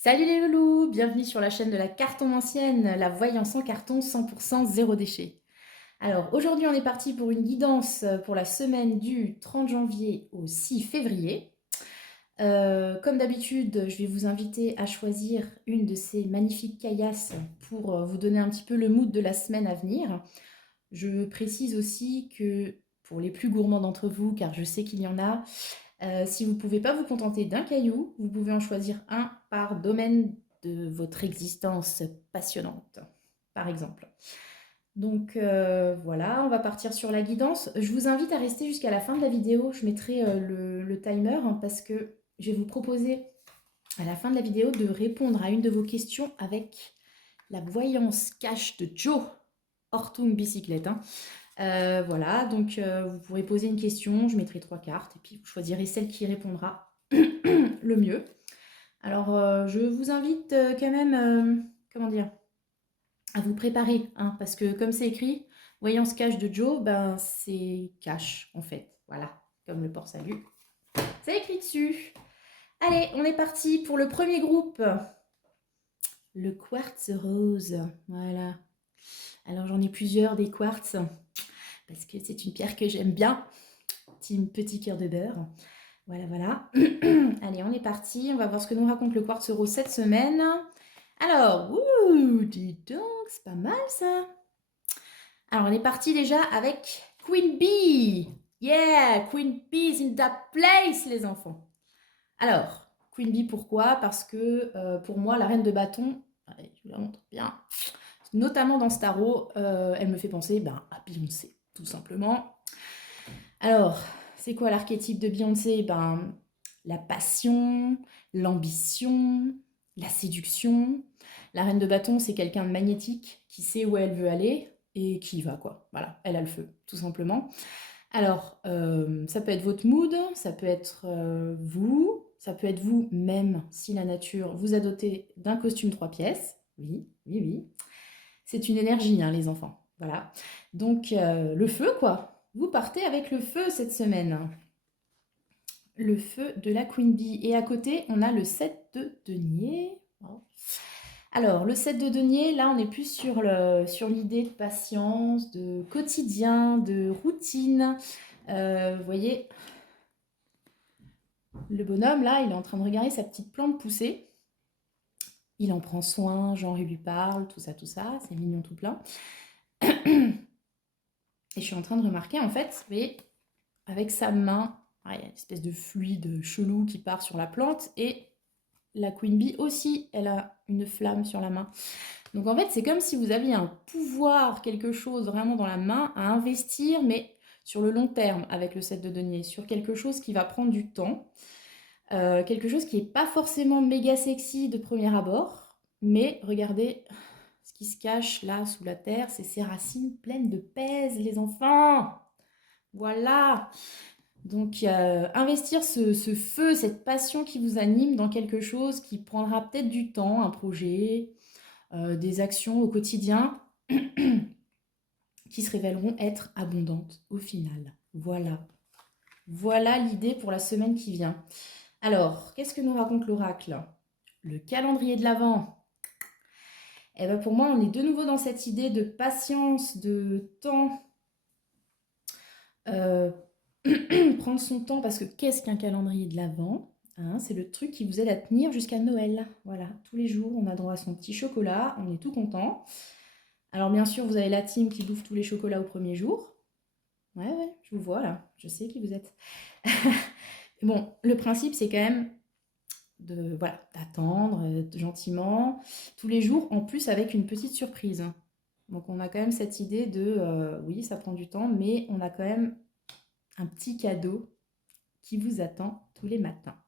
Salut les loulous, bienvenue sur la chaîne de la cartomancienne, la voyance en carton 100% zéro déchet. Alors aujourd'hui on est parti pour une guidance pour la semaine du 30 janvier au 6 février. Comme d'habitude, je vais vous inviter à choisir une de ces magnifiques caillasses pour vous donner un petit peu le mood de la semaine à venir. Je précise aussi que pour les plus gourmands d'entre vous, car je sais qu'il y en a, si vous ne pouvez pas vous contenter d'un caillou, vous pouvez en choisir un par domaine de votre existence passionnante, par exemple. Donc voilà, on va partir sur la guidance. Je vous invite à rester jusqu'à la fin de la vidéo. Je mettrai le timer parce que je vais vous proposer à la fin de la vidéo de répondre à une de vos questions avec la voyance cash de Joe Hortung Bicyclette. Voilà, donc vous pourrez poser une question, je mettrai 3 cartes et puis vous choisirez celle qui répondra le mieux. Alors je vous invite quand même, comment dire, à vous préparer, hein, parce que comme c'est écrit, voyance cash de Joe, ben c'est cash en fait, voilà, comme le port salut. C'est écrit dessus. Allez, on est parti pour le premier groupe. Le quartz rose, voilà. Alors j'en ai plusieurs des quartz, parce que c'est une pierre que j'aime bien. Team petit cœur de beurre. Voilà, voilà. Allez, on est parti. On va voir ce que nous raconte le quartz rose cette semaine. Alors, dis donc, c'est pas mal ça. Alors, on est parti déjà avec Queen Bee. Yeah, Queen Bee is in that place, les enfants. Alors, Queen Bee, pourquoi? Parce que pour moi, la reine de bâton, allez, je vous la montre bien, notamment dans Starro, elle me fait penser à Beyoncé, tout simplement. Alors, c'est quoi l'archétype de Beyoncé? La passion, l'ambition, la séduction. La reine de bâton, c'est quelqu'un de magnétique qui sait où elle veut aller et qui y va, quoi. Voilà, elle a le feu, tout simplement. Alors, ça peut être votre mood, ça peut être vous, ça peut être vous même si la nature vous a doté d'un costume 3 pièces. Oui, oui, oui. C'est une énergie, hein, les enfants. Voilà. Donc, le feu, quoi. Vous partez avec le feu cette semaine. Le feu de la Queen Bee. Et à côté, on a le 7 de denier. Oh. Alors, le 7 de denier, là, on est plus sur l'idée de patience, de quotidien, de routine. Vous voyez, le bonhomme, là, il est en train de regarder sa petite plante pousser. Il en prend soin, genre il lui parle, tout ça, c'est mignon tout plein. Et je suis en train de remarquer, en fait, vous voyez, avec sa main, il y a une espèce de fluide chelou qui part sur la plante. Et la Queen Bee aussi, elle a une flamme sur la main. Donc en fait, c'est comme si vous aviez un pouvoir, quelque chose vraiment dans la main à investir, mais sur le long terme avec le 7 de denier, sur quelque chose qui va prendre du temps. Quelque chose qui n'est pas forcément méga sexy de premier abord, mais regardez ce qui se cache là sous la terre, c'est ces racines pleines de pèse, les enfants. Voilà. Donc, investir ce feu, cette passion qui vous anime dans quelque chose qui prendra peut-être du temps, un projet, des actions au quotidien, qui se révéleront être abondantes au final. Voilà. Voilà l'idée pour la semaine qui vient. Alors, qu'est-ce que nous raconte l'oracle? Le calendrier de l'Avent. Eh ben pour moi, on est de nouveau dans cette idée de patience, de temps. Prendre son temps, parce que qu'est-ce qu'un calendrier de l'Avent, hein? C'est le truc qui vous aide à tenir jusqu'à Noël. Voilà, tous les jours, on a droit à son petit chocolat, on est tout content. Alors bien sûr, vous avez la team qui bouffe tous les chocolats au premier jour. Ouais, ouais, je vous vois là, je sais qui vous êtes. Bon, le principe, c'est quand même voilà, d'attendre gentiment tous les jours, en plus avec une petite surprise. Donc on a quand même cette idée de, oui, ça prend du temps, mais on a quand même un petit cadeau qui vous attend tous les matins.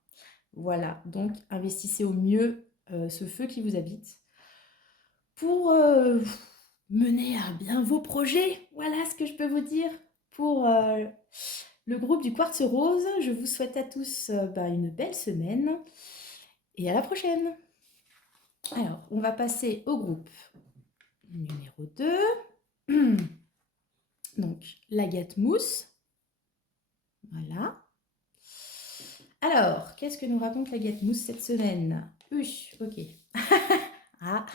Voilà, donc investissez au mieux ce feu qui vous habite pour mener à bien vos projets. Voilà ce que je peux vous dire pour le groupe du Quartz Rose. Je vous souhaite à tous une belle semaine et à la prochaine. Alors, on va passer au groupe numéro 2. Donc, l'agate mousse. Voilà. Alors, qu'est-ce que nous raconte l'agate mousse cette semaine? Ok. Ah,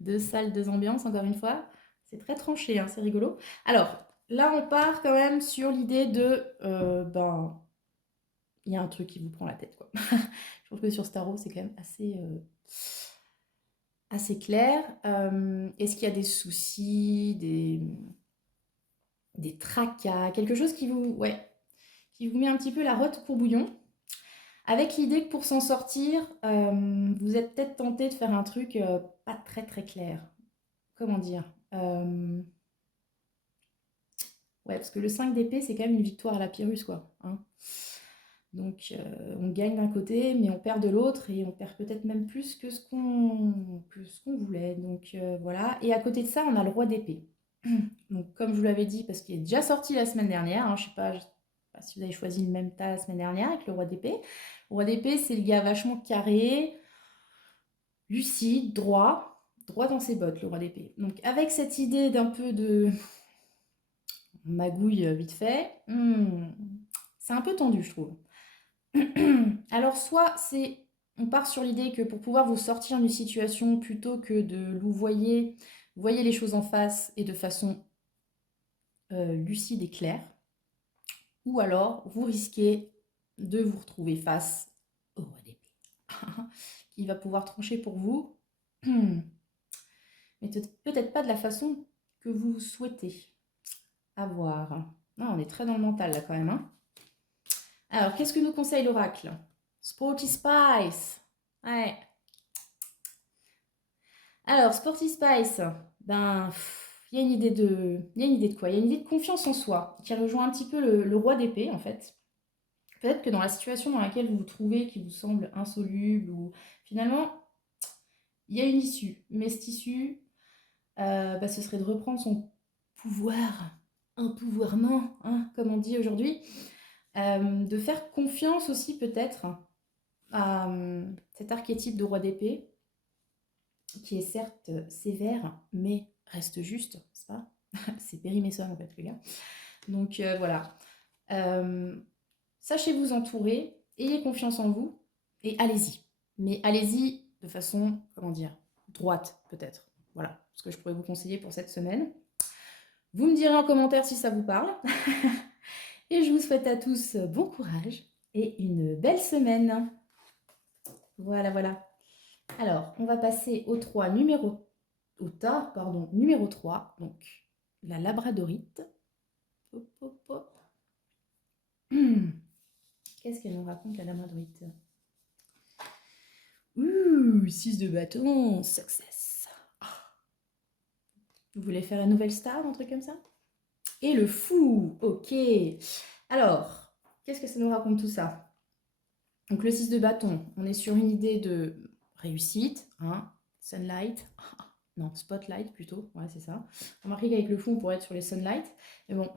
deux salles, deux ambiances, encore une fois. C'est très tranché, hein, c'est rigolo. Alors, là, on part quand même sur l'idée de... ben, il y a un truc qui vous prend la tête, quoi. Je trouve que sur ce tarot, c'est quand même assez clair. Est-ce qu'il y a des soucis, des tracas, quelque chose qui vous met un petit peu la rotte pour bouillon, avec l'idée que pour s'en sortir, vous êtes peut-être tenté de faire un truc pas très très clair. Comment dire? Ouais, parce que le 5 d'épée, c'est quand même une victoire à la Pyrrhus, quoi, hein. Donc, on gagne d'un côté, mais on perd de l'autre, et on perd peut-être même plus que ce qu'on voulait. Donc, voilà. Et à côté de ça, on a le roi d'épée. Donc, comme je vous l'avais dit, parce qu'il est déjà sorti la semaine dernière, hein, je sais pas si vous avez choisi le même tas la semaine dernière avec le roi d'épée. Le roi d'épée, c'est le gars vachement carré, lucide, droit dans ses bottes, le roi d'épée. Donc, avec cette idée d'un peu de magouille vite fait, c'est un peu tendu, je trouve. Alors, soit on part sur l'idée que pour pouvoir vous sortir d'une situation, plutôt que de voyez les choses en face et de façon lucide et claire, ou alors vous risquez de vous retrouver face au roi d'épée, qui va pouvoir trancher pour vous, mais peut-être pas de la façon que vous souhaitez avoir. Non, on est très dans le mental là quand même, hein. Alors, qu'est-ce que nous conseille l'oracle? Sporty Spice. Ouais. Alors, Sporty Spice, ben, il y a une idée de quoi? Il y a une idée de confiance en soi qui rejoint un petit peu le roi d'épée, en fait. Peut-être que dans la situation dans laquelle vous vous trouvez, qui vous semble insoluble, ou finalement, il y a une issue. Mais cette issue, bah, ce serait de reprendre son pouvoir, un pouvoirment, hein, comme on dit aujourd'hui, de faire confiance aussi peut-être à cet archétype de roi d'épée, qui est certes sévère, mais reste juste, c'est pas? C'est Perry Mason en fait, les gars. Donc voilà. Sachez vous entourer, ayez confiance en vous et allez-y. Mais allez-y de façon, comment dire, droite peut-être. Voilà ce que je pourrais vous conseiller pour cette semaine. Vous me direz en commentaire si ça vous parle. Et je vous souhaite à tous bon courage et une belle semaine. Voilà, voilà. Alors, on va passer au tas, numéro 3, donc la labradorite. Hop, hop, hop. Qu'est-ce qu'elle nous raconte, la labradorite? 6 de bâton, success. Vous voulez faire la nouvelle star, un truc comme ça? Et le fou, ok. Alors, qu'est-ce que ça nous raconte tout ça? Donc le 6 de bâton, on est sur une idée de réussite, hein, sunlight, non, spotlight plutôt, ouais c'est ça. Remarquez qu'avec le fou on pourrait être sur les sunlight, mais bon.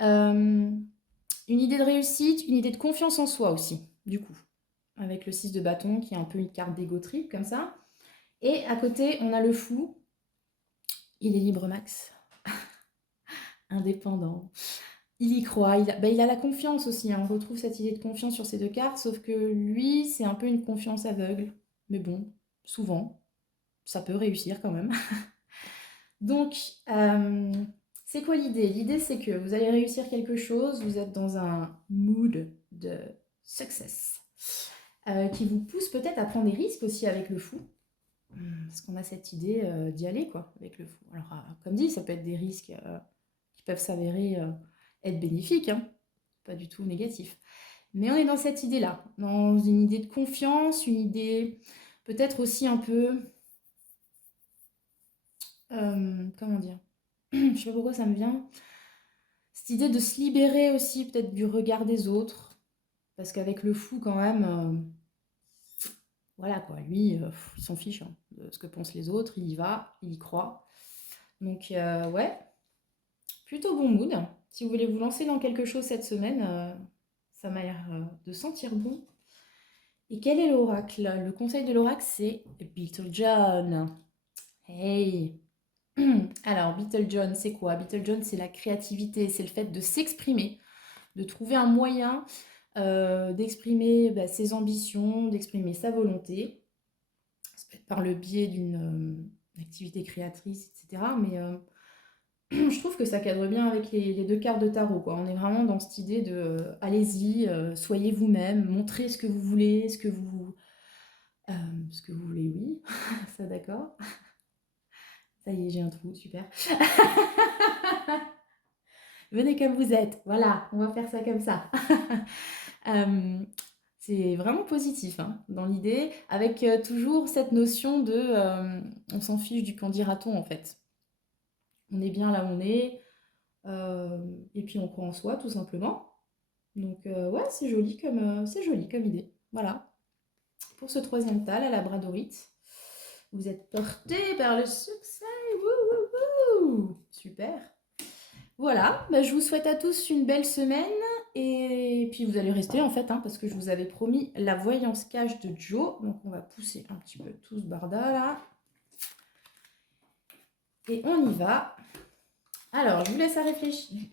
Une idée de réussite, une idée de confiance en soi aussi, du coup. Avec le 6 de bâton qui est un peu une carte d'ego trip comme ça. Et à côté on a le fou, il est libre max, indépendant. Il y croit, il a la confiance aussi, hein. On retrouve cette idée de confiance sur ces deux cartes, sauf que lui, c'est un peu une confiance aveugle. Mais bon, souvent, ça peut réussir quand même. Donc, c'est quoi l'idée? L'idée, c'est que vous allez réussir quelque chose, vous êtes dans un mood de success, qui vous pousse peut-être à prendre des risques aussi avec le fou. Parce qu'on a cette idée d'y aller, quoi, avec le fou. Alors, comme dit, ça peut être des risques qui peuvent s'avérer être bénéfiques, hein, pas du tout négatif. Mais on est dans cette idée-là, dans une idée de confiance, une idée peut-être aussi un peu... comment dire? Je sais pas pourquoi ça me vient. Cette idée de se libérer aussi peut-être du regard des autres. Parce qu'avec le fou quand même, voilà quoi, lui, il s'en fiche hein, de ce que pensent les autres, il y va, il y croit. Donc ouais, plutôt bon mood. Si vous voulez vous lancer dans quelque chose cette semaine, ça m'a l'air de sentir bon. Et quel est l'oracle? Le conseil de l'oracle, c'est Beetlejohn. Hey! Alors, Beetlejohn, c'est quoi? Beetlejohn, c'est la créativité, c'est le fait de s'exprimer, de trouver un moyen d'exprimer ses ambitions, d'exprimer sa volonté. par le biais d'une activité créatrice, etc. Mais je trouve que ça cadre bien avec les deux cartes de tarot, quoi. On est vraiment dans cette idée de allez-y, soyez vous-même, montrez ce que vous voulez, oui. Ça, d'accord. Ça y est, j'ai un trou, super. Venez comme vous êtes, voilà, on va faire ça comme ça. C'est vraiment positif hein, dans l'idée, avec toujours cette notion de on s'en fiche du qu'en dira-t-on en fait. On est bien là où on est, et puis on croit en soi tout simplement. Donc ouais, c'est joli comme idée. Voilà. Pour ce troisième tas, la labradorite, vous êtes porté par le succès. Wouh, wouh, wouh. Super. Voilà, bah, je vous souhaite à tous une belle semaine et puis vous allez rester en fait, hein, parce que je vous avais promis la voyance cash de Joe. Donc on va pousser un petit peu tout ce barda là. Et on y va. Alors, je vous laisse réfléchir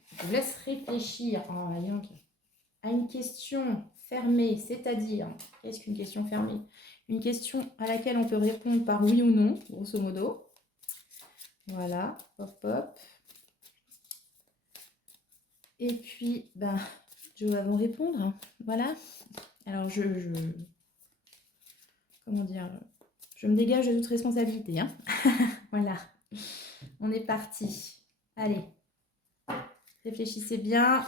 à une question fermée, c'est-à-dire, qu'est-ce qu'une question fermée? Une question à laquelle on peut répondre par oui ou non, grosso modo. Voilà, hop, hop. Et puis, ben, je vais vous répondre. Hein. Voilà. Alors, comment dire, je me dégage de toute responsabilité. Hein. Voilà. On est parti. Allez. Réfléchissez bien.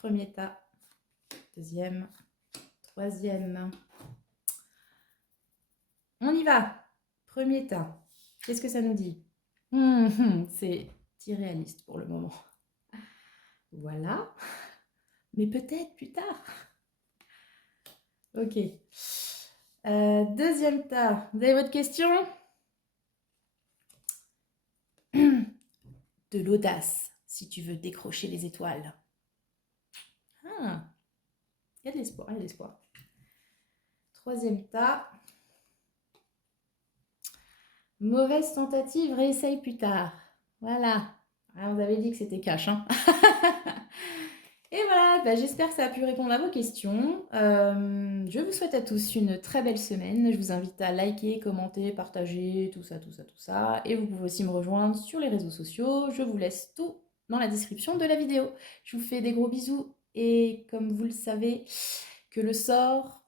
Premier tas. Deuxième. Troisième. On y va. Premier tas. Qu'est-ce que ça nous dit? C'est irréaliste pour le moment. Voilà. Mais peut-être plus tard. Ok. Deuxième tas. Vous avez votre question? De l'audace, si tu veux décrocher les étoiles. Ah, il y a de l'espoir, il y a de l'espoir. Troisième tas. Mauvaise tentative, réessaye plus tard. Voilà. Ah, on avait dit que c'était cash. Hein. Et voilà, bah, j'espère que ça a pu répondre à vos questions. Je vous souhaite à tous une très belle semaine. Je vous invite à liker, commenter, partager, tout ça, tout ça, tout ça. Et vous pouvez aussi me rejoindre sur les réseaux sociaux. Je vous laisse tout dans la description de la vidéo. Je vous fais des gros bisous et comme vous le savez, que le sort